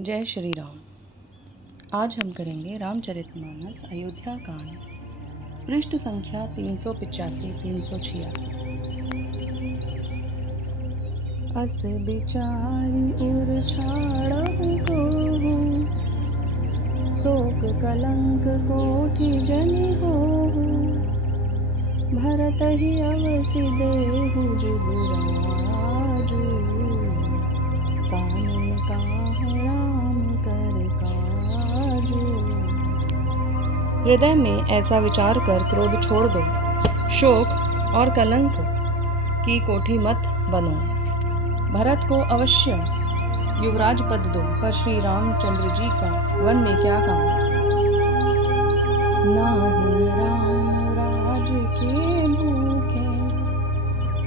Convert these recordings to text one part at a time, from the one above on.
जय श्री राम। आज हम करेंगे रामचरितमानस अयोध्या कांड, पृष्ठ संख्या 385-386। अस बिचारी उर छाड़हु को, शोक कलंक कोटि जनि होहु। भरत ही अवसि देहु जुगुराजु, कानन काहू राम कर काजु। हृदय में ऐसा विचार कर क्रोध छोड़ दो, शोक और कलंक की कोठी मत बनो। भरत को अवश्य युवराज पद दो, पर श्री रामचंद्र जी का वन में क्या काम। नाहिन राम राज के भूखे,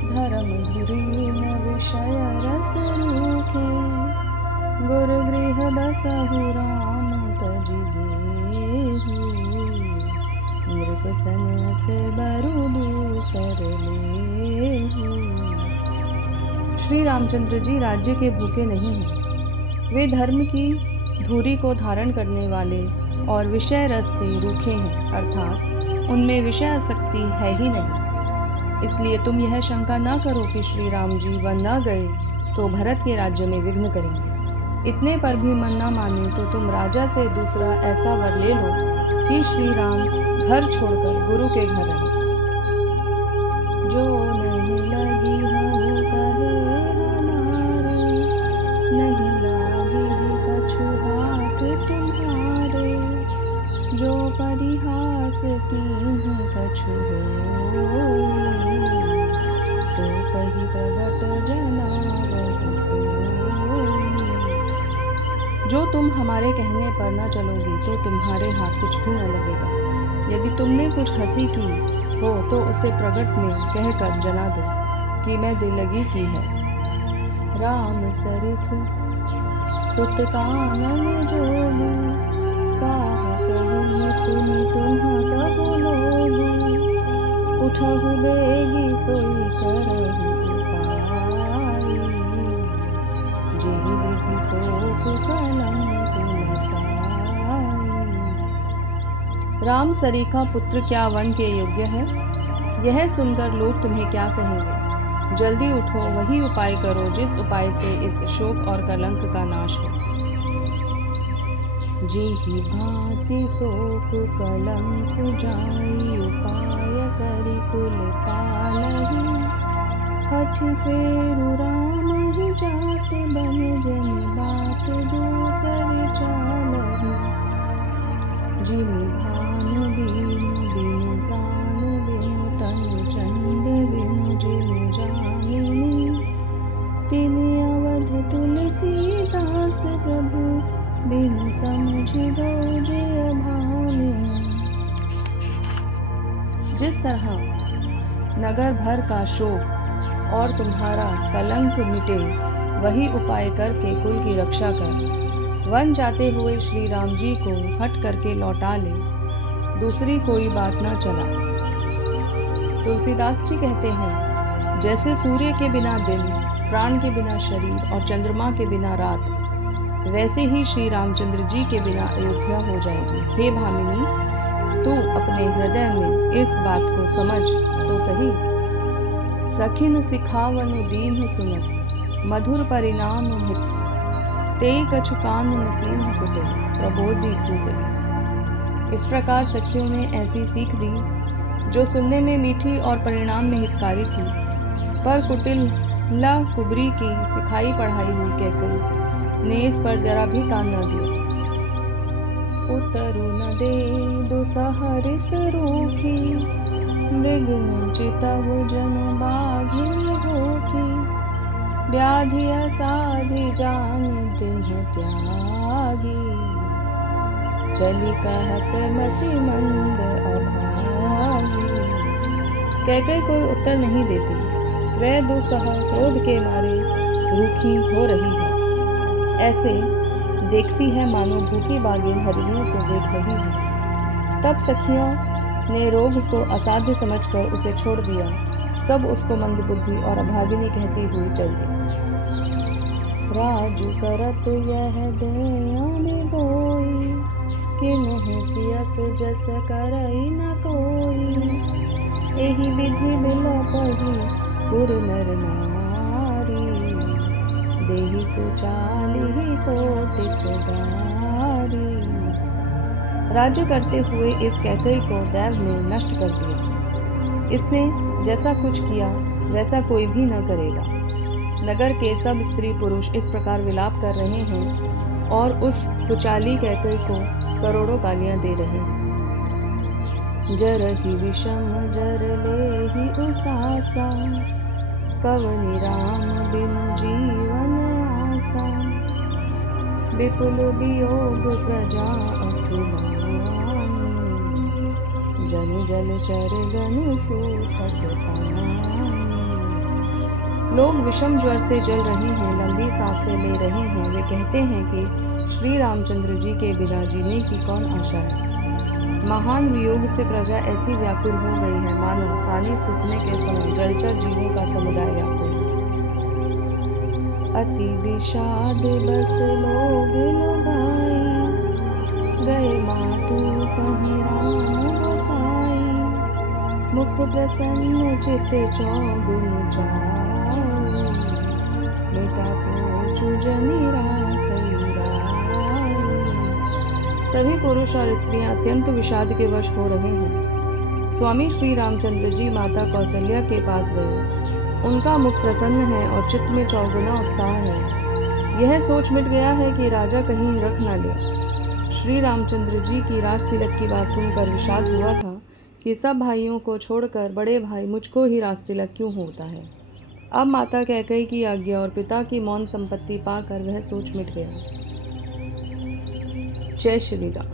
धर्म धुरी न विषय रस रूखे। गुरु गृह बसहु राम तज गेहु, नृप सन्यास बरु दूसर लेहु। श्री रामचंद्र जी राज्य के भूखे नहीं हैं। वे धर्म की धुरी को धारण करने वाले और विषय रस से रूखे हैं, अर्थात उनमें विषय आसक्ति है ही नहीं। इसलिए तुम यह शंका न करो कि श्री राम जी वन न गए तो भरत के राज्य में विघ्न करेंगे। इतने पर भी मन न माने तो तुम राजा से दूसरा ऐसा वर ले लो कि श्री राम घर छोड़कर गुरु के घर रहें। जो नहीं लगी हूँ कहे हमारे, नहीं लागी कछु हाथ तुम्हारे। जो परिहास कीन्ह कछु होई, तो कही प्रगट जनावहु सोई। जो तुम हमारे कहने पर न चलोगी तो तुम्हारे हाथ कुछ भी न लगेगा। यदि तुमने कुछ हंसी की हो तो उसे प्रगट में कहकर जना दो कि मैं दिल लगी की है। राम सरिस सुत कानन जोगु, काह कही सुनि तुम्ह कहो लोगु। उठहु बेगी सोई करहु उपाई, जेहि विधि शोक कलंक नसाई। राम सरीखा पुत्र क्या वन के योग्य है? यह सुनकर लोग तुम्हें क्या कहेंगे? जल्दी उठो, वही उपाय करो जिस उपाय से इस शोक और कलंक का नाश हो। जेहि भांति शोक कलंक जाई, उपाय करि कुल पालहि। हठ फेरु राम ही जात, बन जन बात दूसर चालहि। जिमि भानु बिनु बिनु प्राण बिनु, तनु चंड बिनु जिमि जामिनी। तिमि अवध तुलसीदास प्रभु, बिनु समुझि दो जय भामिनी। जिस तरह नगर भर का शोक और तुम्हारा कलंक मिटे, वही उपाय करके कुल की रक्षा कर। वन जाते हुए श्री राम जी को हट करके लौटा ले, दूसरी कोई बात न चला। तुलसीदास जी कहते हैं, जैसे सूर्य के बिना दिन, प्राण के बिना शरीर और चंद्रमा के बिना रात, वैसे ही श्री रामचंद्र जी के बिना अयोध्या हो जाएगी। हे भामिनी, तू अपने हृदय में इस बात को समझ तो सही। सखिन सिखावनु दीन सुनत, मधुर परिणाम हित। तेई कछु कान न कीन्ह कुटिल, प्रबोधि कुबरी। इस प्रकार सखियों ने ऐसी सीख दी जो सुनने में मीठी और परिणाम में हितकारी थी, पर कुटिल ला कुबरी की सिखाई पढ़ाई हुई कहकर ने इस पर जरा भी कान न दिया। उतरु न दे दुसहरिस रूखी, मृग न चितव जनु बाघिनी भूखी। व्याधि असाधि जान तिन्ह त्यागी, चली कहत मति मंद अभागी। कैकेयी कोई उत्तर नहीं देती, वह दुसह क्रोध के मारे रूखी हो रही है। ऐसे देखती है मानो भूखी बाघिन हरिणियों को देख रही हो। तब सखियों ने रोग को असाध्य समझकर उसे छोड़ दिया। सब उसको मंदबुद्धि और अभागिनी कहती हुई चल दी। राजु करत यह दया बिगोई, किन्हु सियस जस करई न कोई। एहि विधि बिलपहि पुर नर नारी, देहि कुचालिहि कोटिक गारी। राज्य करते हुए इस कैकई को देव ने नष्ट कर दिया। इसने जैसा कुछ किया वैसा कोई भी न करेगा। नगर के सब स्त्री पुरुष इस प्रकार विलाप कर रहे हैं और उस कुचाली कैकई को करोड़ों गालियां दे रहे हैं। जरहि विषम जर लेहि उसासा, कवनि राम बिनु जीवन आसा। विपुल वियोग प्रजा अकुलानी, जनु जलचर गनु सूखत पानी। लोग विषम ज्वर से जल रहे हैं, लंबी सांसें ले रहे हैं। वे कहते हैं कि श्री रामचंद्र जी के बिना जीने की कौन आशा है। महान वियोग से प्रजा ऐसी व्याकुल हो गई है मानो पानी सूखने के समय जलचर जीवों का समुदाय व्याकुल है। अति विषाद बस लोग लुगाई, गए मातु कहीं राम गोसाई। मुख प्रसन्न चित चौगुन जाऊ, मिटा सोचु जनि राखई राऊ। सभी पुरुष और स्त्रियां अत्यंत विषाद के वश हो रहे हैं। स्वामी श्री रामचंद्र जी माता कौशल्या के पास गए। उनका मुख प्रसन्न है और चित्त में चौगुना उत्साह है। यह सोच मिट गया है कि राजा कहीं रख न ले। श्री रामचंद्र जी की राज तिलक की बात सुनकर विषाद हुआ था कि सब भाइयों को छोड़कर बड़े भाई मुझको ही राज तिलक क्यों होता है। अब माता कैकेयी की आज्ञा और पिता की मौन संपत्ति पाकर वह सोच मिट गया। जय श्री राम।